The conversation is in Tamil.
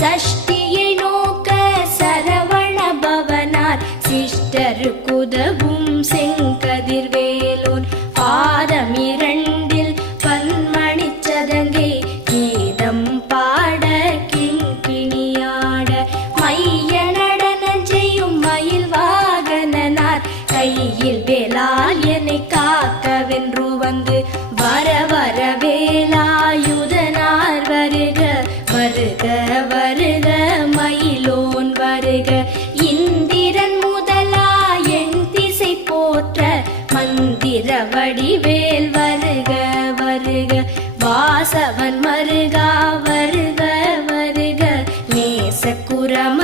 சஷ்டியை நோக்க சரவண பவனார் சிஷ்டருக்குதவும் செங்கதிர்வேலோன் பாதமிரண்டில் பன்மணிச் சதங்கை கீதம் பாட கிங்கிணியாட மைய நடனம் செய்யும் மயில் வாகனனார் கையில் வேலால் என்னை காக்கவென்று வந்து வர வர வேலாயுதனார் வருக வருக வருக மயிலோன் வருக இந்திரன் முதலா என் திசை போற்ற மந்திர வடிவேல் வருக வருக வாசவன் மருகா வருக வருக நேச குரம